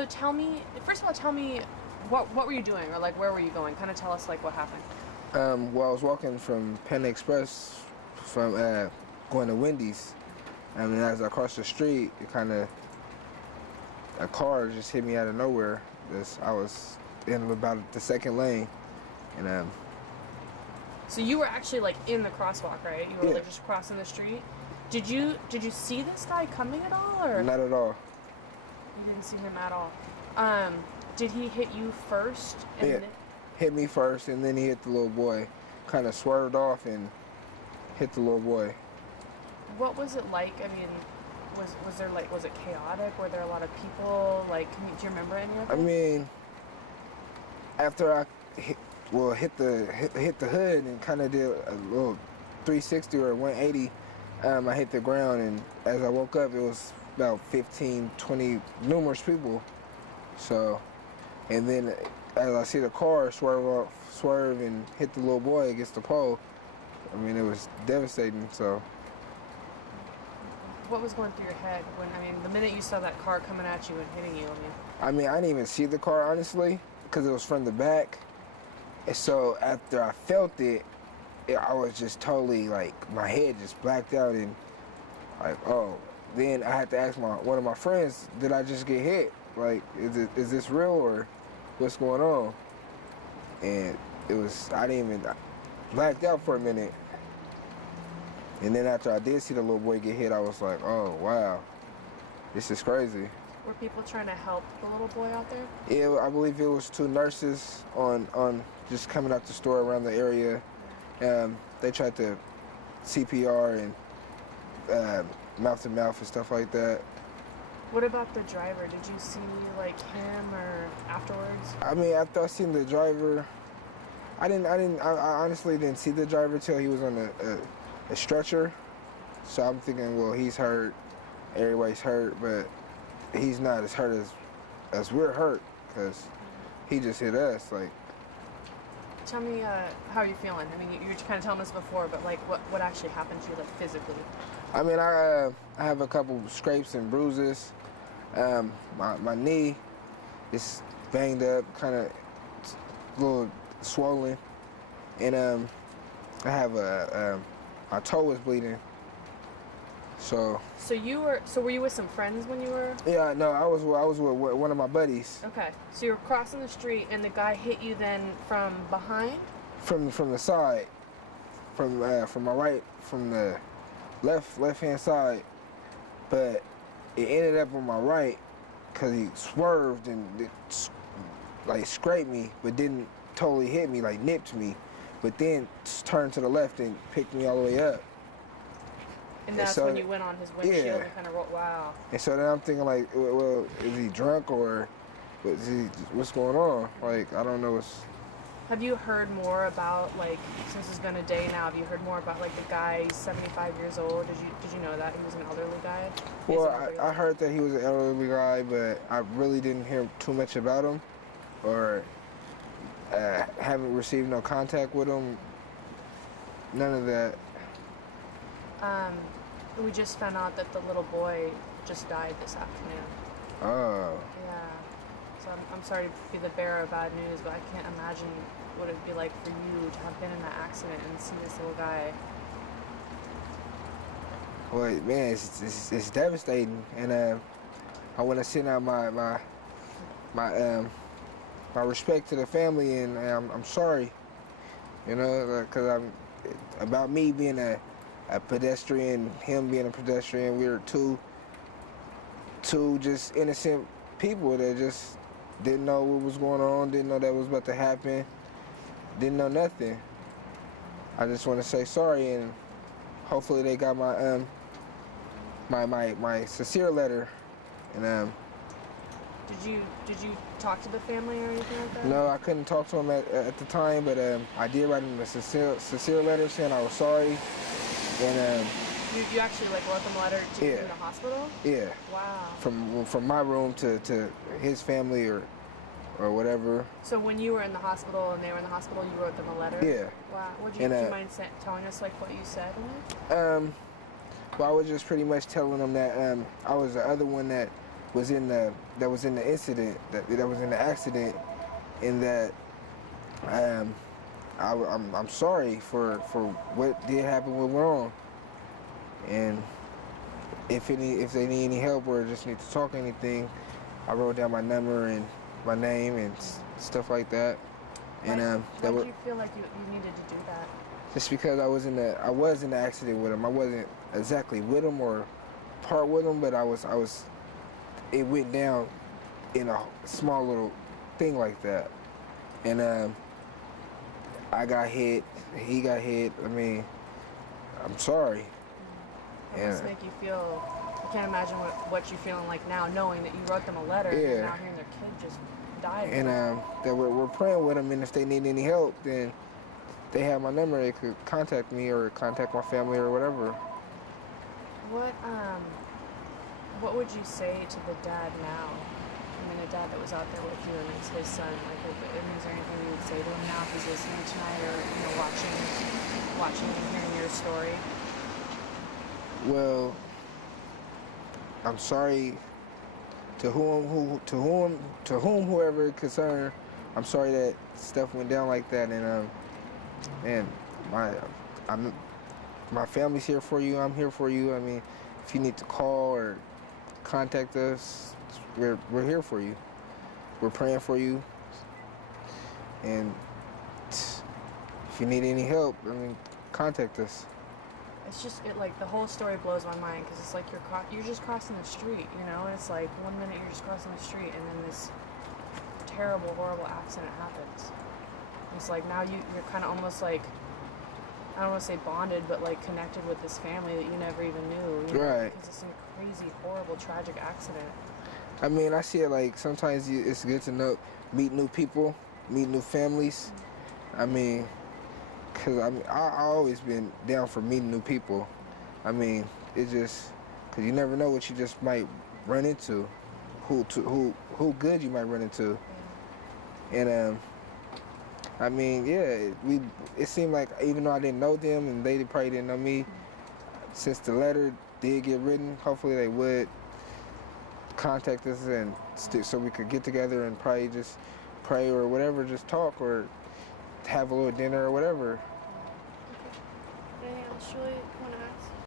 So tell me, first of all, tell me what were you doing, or like where were you going? Kind of tell us like what happened. Well, I was walking from Panda Express from going to Wendy's. And then as I crossed the street, a car just hit me out of nowhere. I was in about the second lane, and So you were actually like in the crosswalk, right? You were Yeah. like just crossing the street. Did you see this guy coming at all, or not at all. you didn't see him at all? Did he hit you first? And Yeah, hit me first, and then he hit the little boy. Kind of swerved off and hit the little boy. What was it like? I mean, was it chaotic? Were there a lot of people? Like, do you remember any of it? I mean, after I hit the hood and kind of did a little 360 or 180, I hit the ground, and as I woke up, it was about 15, 20 numerous people. So, and then as I see the car swerve and hit the little boy against the pole, I mean, it was devastating. So, What was going through your head the minute you saw that car coming at you and hitting you? I didn't even see the car, honestly, because it was from the back. And so after I felt it, I was just totally like, my head just blacked out, and like, oh. Then I had to ask one of my friends, did I just get hit? Like, is this real, or what's going on? And I blacked out for a minute. And then after I did see the little boy get hit, I was like, oh, wow, this is crazy. Were people trying to help the little boy out there? Yeah, I believe it was 2 nurses on just coming out the store around the area. They tried to CPR and mouth to mouth and stuff like that. What about the driver? Did you see like him or afterwards? I mean, after I seen the driver, I honestly didn't see the driver till he was on a stretcher. So I'm thinking, well, he's hurt, everybody's hurt, but he's not as hurt as we're hurt, because he just hit us. Like, Tell me, how are you feeling? I mean, you were kind of telling us before, but like, what actually happened to you, like physically? I mean, I have a couple scrapes and bruises. My knee is banged up, kind of a little swollen, and I have my toe was bleeding. So were you with some friends when you were? Yeah, no, I was with one of my buddies. Okay, so you were crossing the street, and the guy hit you then from behind? From the side, from my right, from the left hand side, but it ended up on my right because he swerved and like scraped me, but didn't totally hit me, like nipped me, but then turned to the left and picked me all the way up. And that's when you went on his windshield and kind of rolled. Wow. And so then I'm thinking, like, well, is he drunk, or what's going on? Like, I don't know. Have you heard more about, like, since it's been a day now, have you heard more about, like, the guy, he's 75 years old? Did you know that he was an elderly guy? Well, I heard that he was an elderly guy, but I really didn't hear too much about him, or haven't received no contact with him. None of that. We just found out that the little boy just died this afternoon. Oh. Yeah. So I'm sorry to be the bearer of bad news, but I can't imagine what it'd be like for you to have been in that accident and see this little guy. Well, man, it's devastating, and I want to send out my respect to the family, and I'm sorry, because about me being a pedestrian, him being a pedestrian. We were two just innocent people that just didn't know what was going on, didn't know that was about to happen, didn't know nothing. I just want to say sorry, and hopefully they got my my sincere letter. And Did you talk to the family or anything like that? No, I couldn't talk to him at the time, but I did write him a sincere letter saying I was sorry. And you actually like wrote them a letter to him in the hospital? Yeah. Wow. From my room to his family or whatever. So when you were in the hospital and they were in the hospital, you wrote them a letter? Yeah. Wow. Do you mind telling us like what you said in it? Well, I was just pretty much telling them that I was the other one that was in the incident, that was in the accident, and that I'm sorry for what did happen with wrong, and if they need any help or just need to talk anything, I wrote down my number and my name and stuff like that. And why did you feel like you needed to do that? Just because I was in the accident with him. I wasn't exactly with him or part with him, but I was. It went down in a small little thing like that, and I got hit. He got hit. I mean, I'm sorry. It must make you feel. I can't imagine what you're feeling like now, knowing that you wrote them a letter and now hearing their kid just died. And that we're praying with them, and if they need any help, then they have my number. They could contact me or contact my family or whatever. What would you say to the dad now? I mean, the dad that was out there with you and his son. Like, is there anything you would say to him now if he's listening tonight, or watching and hearing your story? Well, I'm sorry to whoever concerned. I'm sorry that stuff went down like that, and my family's here for you. I'm here for you. I mean, if you need to call or contact us, we're here for you. We're praying for you, and if you need any help, I mean, contact us. It's just like the whole story blows my mind, because it's like you're just crossing the street, you know. And it's like 1 minute you're just crossing the street, and then this terrible, horrible accident happens. It's like now you're kind of almost like, I don't want to say bonded, but like connected with this family that you never even knew. You know? Right. Because it's some crazy, horrible, tragic accident. I mean, I see it like sometimes it's good to meet new people, meet new families. I mean, because I always been down for meeting new people. I mean, it's just because you never know what you just might run into, who good you might run into, and I mean, yeah, it seemed like even though I didn't know them and they probably didn't know me, since the letter did get written, hopefully they would contact us and so we could get together and probably just pray or whatever, just talk or have a little dinner or whatever. Anything else, Julie, you want to add?